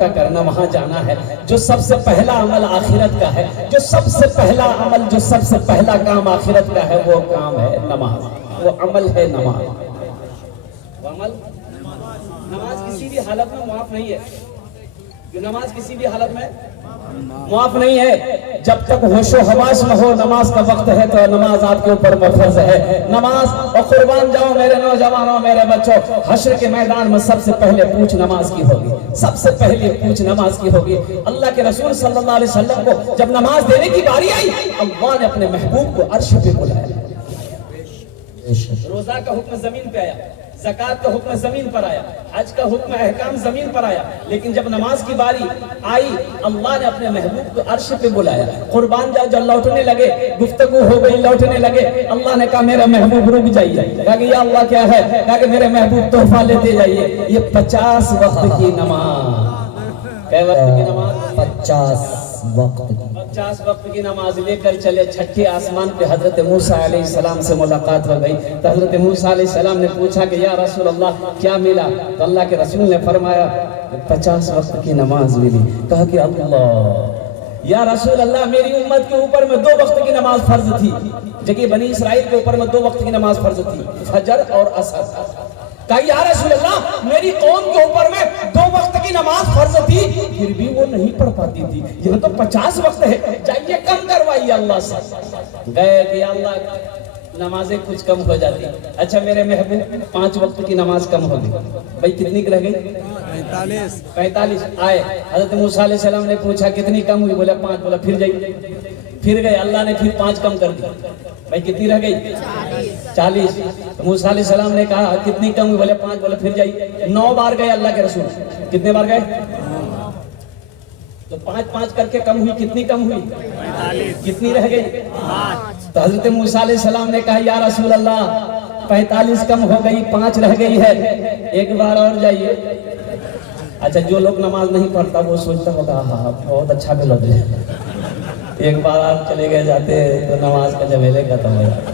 کرنا وہاں جانا ہے. جو سب سے پہلا عمل آخرت کا ہے, جو سب سے پہلا عمل, جو سب سے پہلا کام آخرت کا ہے, وہ کام ہے نماز. وہ عمل ہے نماز. وہ عمل نماز کسی بھی حالت میں معاف نہیں ہے. نماز کسی بھی حالت میں معاف نہیں ہے. جب تک ہوش و حواس میں ہو نماز کا وقت ہے تو نماز آپ کے اوپر فرض ہے. نماز, اور قربان جاؤ میرے نوجوانوں, میرے بچوں, حشر کے میدان میں سب سے پہلے پوچھ نماز کی ہوگی. سب سے پہلے پوچھ نماز کی ہوگی. اللہ کے رسول صلی اللہ علیہ وسلم کو جب نماز دینے کی باری آئی, اللہ نے اپنے محبوب کو عرش پہ بلایا. روزہ کا حکم زمین پہ آیا, زکات کا حکم زمین پر آیا, حج کا حکم احکام زمین پر آیا, لیکن جب نماز کی باری آئی اللہ نے اپنے محبوب کو عرش پہ بلایا. قربان جاؤ, جب لوٹنے لگے, گفتگو ہو گئی, لوٹنے لگے, اللہ نے کہا میرا محبوب رک جائیے. کہا کہ یا اللہ کیا ہے؟ کہا کہ میرے محبوب تحفہ لیتے جائیے. یہ 50 وقت کی نماز. کئے وقت کی نماز؟ 50 وقت کی نماز لے کر چلے. چھٹے آسمان پہ حضرت موسیٰ علیہ السلام سے ملاقات ہو گئی. تو حضرت موسیٰ علیہ السلام نے پوچھا کہ یا رسول اللہ کیا ملا؟ تو اللہ کے رسول نے فرمایا 50 وقت کی نماز ملی. کہا کہ اللہ یا رسول اللہ میری امت کے اوپر میں 2 وقت کی نماز فرض تھی. جبکہ بنی اسرائیل کے اوپر میں 2 وقت کی نماز فرض تھی, فجر اور عصر. کہا یا رسول اللہ میری قوم کے اوپر میں 2 وقت کی نماز فرض تھی, پھر بھی وہ نہیں پڑھ پاتی تھی. یہاں تو 50 وقت ہے, جائیے کم کروائیے اللہ سے. گئے کہ یا اللہ نمازیں کچھ کم ہو جاتی. اچھا میرے محبوب 5 وقت کی نماز کم ہو گئی. بھائی کتنی رہ گئی؟ 45. آئے حضرت موسیٰ علیہ السلام نے پوچھا کتنی کم ہوئی؟ بولا 5. بولا پھر جائیے. پھر گئے, اللہ نے پھر 5 کم کر دی. بھائی کتنی رہ گئی؟ 40. موسیٰ علیہ السلام نے کہا کتنی کم ہوئی؟ بولے 5. بولے پھر جائیے. 9 بار گئے اللہ کے رسول. کتنے بار گئے؟ تو 5 کر کے کم ہوئی. کتنی کم ہوئی؟ 45. کتنی رہ گئی؟ 5. تو حضرت موسیٰ علیہ السلام نے کہا یا رسول اللہ 45 کم ہو گئی, 5 رہ گئی ہے, ایک بار اور جائیے. اچھا جو لوگ نماز نہیں پڑھتا وہ سوچتا ہوگا ہاں بہت اچھا بھی لگ رہا ہے, ایک بار آپ چلے گئے جاتے تو نماز کا جھمیلے ختم ہو جاتا.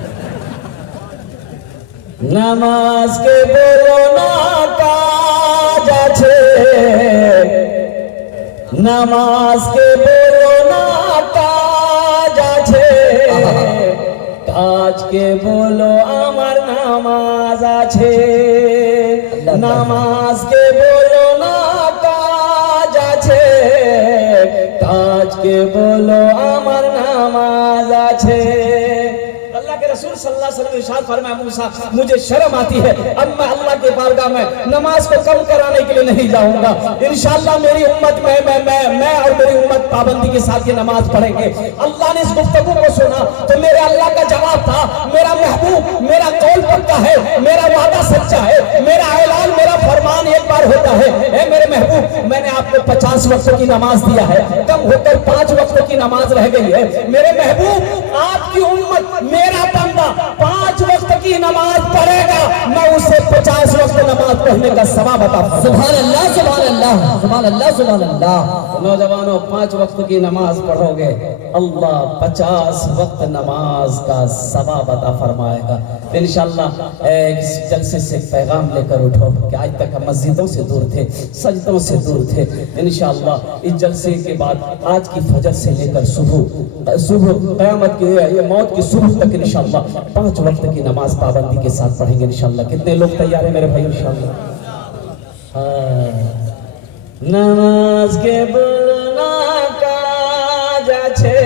نماز کے بولو نا کاج আছে, نماز کے بولو نا کاج আছে, কাজ কে বলো আমার নামাজ আছে. নামাজ কে বলো না কাজ আছে, কাজ কে বলো আমার নামাজ আছে. اللہ کے رسول صلی اللہ علیہ وسلم ارشاد فرمایا موسیٰ مجھے شرم آتی ہے, اب میں اللہ کے بارگاہ میں نماز کو کم کرانے کے لیے نہیں جاؤں گا. انشاءاللہ میری امت میں اور میری امت پابندی کے ساتھ یہ نماز پڑھیں گے. اللہ نے اس گفتگو کو سنا تو میرے اللہ کا جواب تھا میرا محبوب میرا قول پکا ہے, میرا وعدہ سچا ہے, میرا اعلان میرا فرمان ایک بار ہوتا ہے. اے میرے محبوب میں نے آپ کو 50 وقت کی نماز دیا ہے, کم ہو کر 5 وقت کی نماز رہ گئی ہے. میرے محبوب آپ کی امت میرا بندہ 5 وقت کی نماز پڑھے گا, میں اسے 50 وقت نماز پڑھنے کا ثواب عطا فرماؤں. سبحان اللہ سبحان اللہ سبحان اللہ سبحان اللہ. نوجوانوں 5 وقت کی نماز پڑھو گے اللہ 50 وقت نماز کا ثواب عطا فرمائے گا انشاءاللہ. اس جلسے سے پیغام لے کر اٹھو کہ آج تک ہم مسجدوں سے دور تھے, سجدوں سے دور تھے. انشاءاللہ اس جلسے کے بعد آج کی فجر سے لے کر صبح قیامت کی یہ موت کی صبح تک انشاءاللہ 5 وقت کی نماز پابندی کے ساتھ پڑھیں گے انشاءاللہ. کتنے لوگ تیار ہیں میرے بھائی انشاءاللہ؟ نماز کے بولنا কাজ আছে,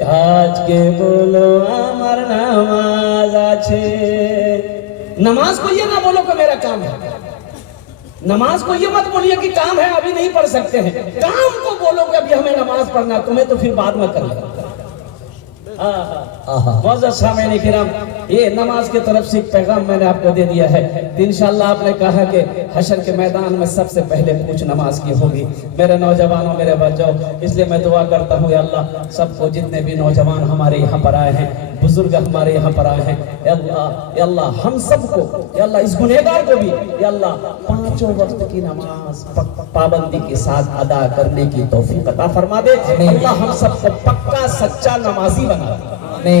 কাজ کے بولو আমার নামাজ আছে. نماز کو یہ نہ بولو کہ میرا کام ہے, نماز کو یہ مت بولیے کہ کام ہے ابھی نہیں پڑھ سکتے ہیں. کام کو بولو کہ ابھی ہمیں نماز پڑھنا, تمہیں تو پھر بعد میں کر لیں. معزز سامعین کرام, یہ نماز کے طرف سے ایک پیغام میں نے آپ کو دے دیا ہے. انشاءاللہ آپ نے کہا کہ حشر کے میدان میں سب سے پہلے پوچھ نماز کی ہوگی. میرے نوجوانوں میرے بچوں, اس لیے میں دعا کرتا ہوں یا اللہ سب کو جتنے بھی نوجوان ہمارے یہاں پر آئے ہیں, بزرگ ہمارے یہاں پر آئے ہیں, یا اللہ ہم سب کو, یا اللہ اس گنہگار کو بھی یا اللہ 5 وقت کی نماز پابندی کے ساتھ ادا کرنے کی توفیق عطا فرما دے. اللہ ہم سب کو پکا سچا نمازی بنا دے.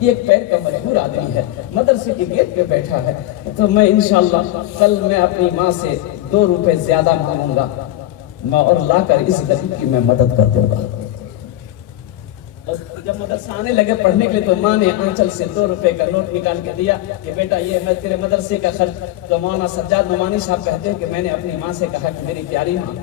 ایک پیر کا مجبور آدمی ہے، مدرسے کے گیٹ پہ بیٹھا ہے، تو میں انشاءاللہ کل میں اپنی ماں سے 2 روپے زیادہ مانگوں گا اور لا کر اس غریب کی میں مدد کر دوں گا۔ جب مدرسہ آنے لگے پڑھنے کے لیے تو ماں نے آنچل سے 2 روپے کا نوٹ نکال کے دیا کہ بیٹا یہ میں تیرے مدرسے کا خرچ۔ تو مولانا سجاد نعمانی صاحب کہتے ہیں کہ میں نے اپنی ماں سے کہا کہ میری پیاری ماں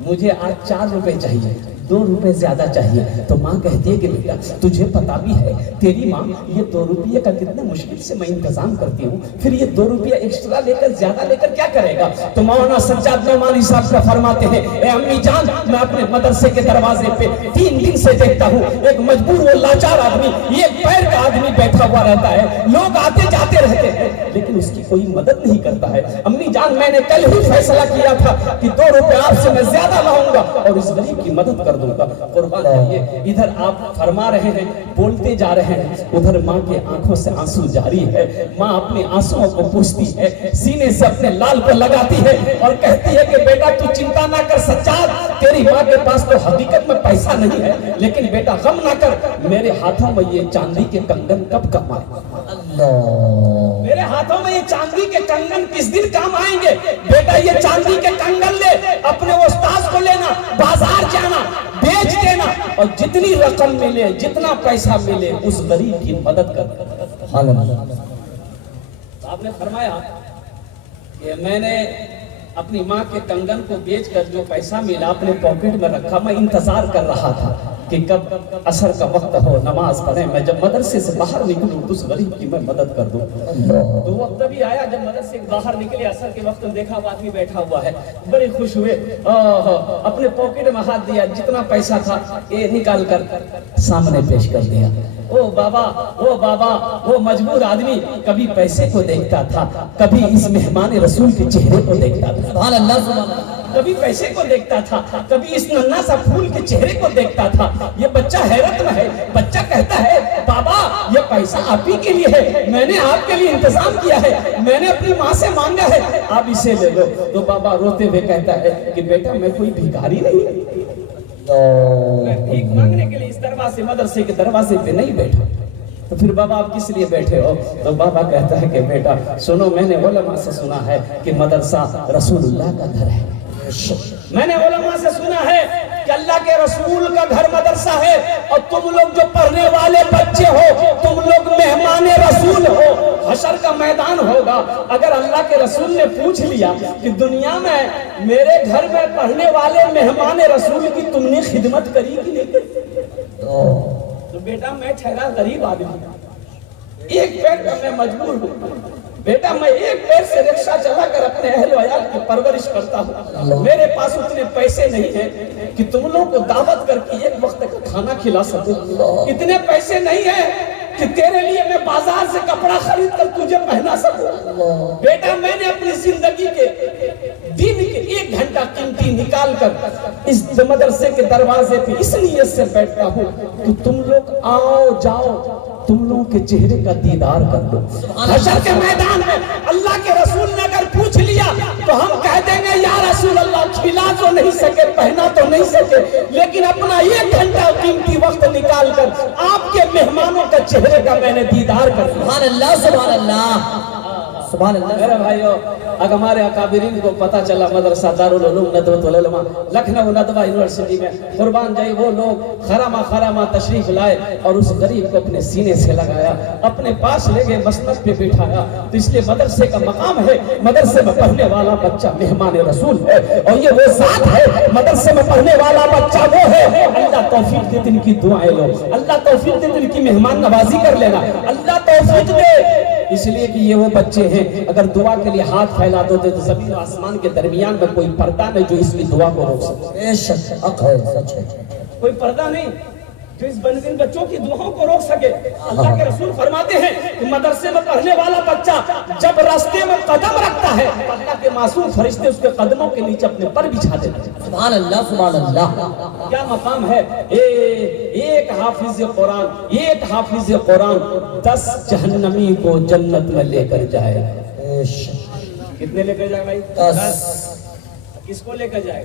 مجھے آج 4 روپے چاہیے، 2 روپے زیادہ چاہیے۔ تو ماں کہتی ہے کہ بیٹا تجھے پتا بھی ہے تیری ماں یہ 2 روپے کا کتنے مشکل سے میں انتظام کرتی ہوں، پھر یہ 2 روپے ایکسٹرا لے کر زیادہ لے کر کیا کرے گا؟ تو مولانا سجاد نعمانی صاحب کا فرماتے ہیں اے امی جان میں اپنے مدرسے کے دروازے پہ 3 دن سے دیکھتا ہوں ایک مجبور و لاچار آدمی، یہ پیر کا آدمی بیٹھا ہوا رہتا ہے، لوگ آتے جاتے رہتے ہیں لیکن اس کی کوئی مدد نہیں کرتا ہے۔ امی جان میں نے کل ہی فیصلہ کیا تھا کہ 2 روپے آپ سے میں زیادہ لاؤں گا اور اس غریب کی مدد کر دوں گا۔ قربان جائیے، ادھر آپ فرما رہے ہیں، بولتے جا رہے ہیں، ادھر ماں کے آنکھوں سے آنسو جاری ہے۔ ماں اپنے آنسوؤں کو پوچھتی ہے، سینے سے اپنے لال کو لگاتی ہے اور کہتی ہے کہ بیٹا تو چنتا نہ کر سجاد، تیری ماں کے پاس تو حقیقت میں پیسہ نہیں ہے، لیکن بیٹا غم نہ کر، میرے ہاتھوں میں یہ چاندی کے کنگن کب کام آئے؟ اللہ، میرے ہاتھوں میں یہ چاندی کے کنگن کس دن کام آئیں گے؟ بیٹا یہ چاندی کے کنگن لے، اپنے استاذ کو لینا، بازار جانا، بیچ دینا اور جتنی رقم ملے جتنا پیسہ ملے اس غریب کی مدد کر۔ آپ نے فرمایا کہ میں نے اپنی ماں کے کنگن کو بیچ کر جو پیسہ ملا اپنے پاکٹ میں رکھا، میں انتظار کر رہا تھا کہ کب عصر کا وقت ہو، نماز پڑھیں، میں جب مدرسے سے باہر نکلوں تو اس غریب کی میں مدد کر دوں۔ تو وقت بھی آیا جب مدرسے سے باہر نکلے، عصر کے وقت دیکھا وہ آدمی بیٹھا ہوا ہے، بڑے خوش ہوئے، اپنے پاکٹ میں ہاتھ دیا، جتنا پیسہ تھا یہ نکال کر سامنے پیش کر دیا۔ او بابا وہ مجبور آدمی کبھی پیسے کو دیکھتا تھا، کبھی اس مہمان رسول کے چہرے کو دیکھتا تھا، سبحان اللہ سبحان اللہ، کبھی پیسے کو دیکھتا تھا، کبھی اس ننھا سا پھول کے چہرے کو دیکھتا تھا۔ یہ بچہ حیرت میں ہے، بچہ کہتا ہے بابا یہ پیسہ آپ ہی کے لیے ہے، میں نے آپ کے لیے انتظام کیا ہے، میں نے اپنی ماں سے مانگا ہے، آپ اسے لے لو۔ تو بابا روتے ہوئے کہتا ہے کہ بیٹا میں کوئی بھیکاری نہیں، میں بھیک مانگنے کے لیے اس دروازے مدرسے کے دروازے پہ نہیں بیٹھا۔ تو پھر بابا آپ کس لیے بیٹھے ہو؟ تو بابا کہتا ہے کہ بیٹا سنو، میں نے علماء سے سنا ہے کہ مدرسہ رسول اللہ کا گھر ہے، میں نے علماء سے سنا ہے کہ اللہ کے رسول کا گھر مدرسہ ہے، اور تم لوگ جو پڑھنے والے بچے ہو تم لوگ مہمان رسول ہو۔ حشر کا میدان ہوگا، اگر اللہ کے رسول نے پوچھ لیا کہ دنیا میں میرے گھر میں پڑھنے والے مہمان رسول کی تم نے خدمت کری کہ نہیں کری؟ تو بیٹا میں ٹھہرا غریب آدمی، ایک پیر کا میں مجبور ہوں، بیٹا میں ایک پیر سے رکشہ چلا کر اپنے اہل و عیال کی پرورش کرتا ہوں، میرے پاس اتنے پیسے نہیں ہیں کہ تم لوگوں کو دعوت کر کے ایک وقت کا کھانا کھلا سکوں، اتنے پیسے نہیں ہیں کہ تیرے لیے میں بازار سے کپڑا خرید کر تجھے پہنا سکوں۔ بیٹا میں نے اپنی زندگی کے دن کے 1 گھنٹہ قیمتی نکال کر اس مدرسے کے دروازے پہ اس نیت سے بیٹھتا ہوں کہ تم لوگ آؤ جاؤ، تم لوگوں کے چہرے کا دیدار کر دو۔ حشر کے میدان میں اللہ کے رسول نے اگر پوچھ لیا تو ہم کہہ دیں گے یا رسول اللہ کھلا تو نہیں سکے، پہنا تو نہیں سکے، لیکن اپنا 1 گھنٹہ قیمتی وقت نکال کر آپ کے مہمانوں کا چہرے کا میں نے دیدار کر دیا۔ سبحان اللہ سبحان اللہ سبحان اللہ۔ میرے بھائیو، اگر ہمارے اکابرین کو پتا چلا مدرسہ دارالعلوم ندوۃ العلماء لکھنؤ ندوہ یونیورسٹی میں، قربان جائے وہ لوگ خرامہ تشریف لائے اور اس غریب کو اپنے سینے سے لگایا، اپنے پاس لے گئے، مسند پہ بٹھایا۔ تو اس لیے مدرسے کا مقام ہے، مدرسے میں پڑھنے والا بچہ مہمان رسول ہے، اور یہ وہ ذات ہے، مدرسے میں پڑھنے والا بچہ وہ ہے۔ اللہ توفیق دے ان کی دعائیں لو، اللہ توفیق دے ان کی مہمان نوازی کر لینا، اللہ توفیق دے، اس لیے کہ یہ وہ بچے ہیں اگر دعا کے لیے ہاتھ پھیلا دو تو زمین و آسمان کے درمیان میں کوئی پردہ نہیں جو اس کی دعا کو روک سکے، بے شک حق ہے، سچ ہے، کوئی پردہ نہیں جو اس بنگن بچوں کی دعاؤں کو روک سکے۔ اللہ کے رسول فرماتے ہیں کہ مدرسے میں پڑھنے والا بچہ جب راستے میں قدم رکھتا ہے اللہ کے معصوم فرشتے اس کے قدموں کے نیچے اپنے پر بچھا دیتے ہیں۔ سبحان اللہ سبحان اللہ۔ کیا مقام ہے؟ ایک حافظ قرآن، ایک حافظ قرآن 10 جہنمی کو جنت میں لے کر جائے۔ بے شک، کتنے لے کر جائے بھائی؟ 10۔ کس کو لے کر جائے؟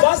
10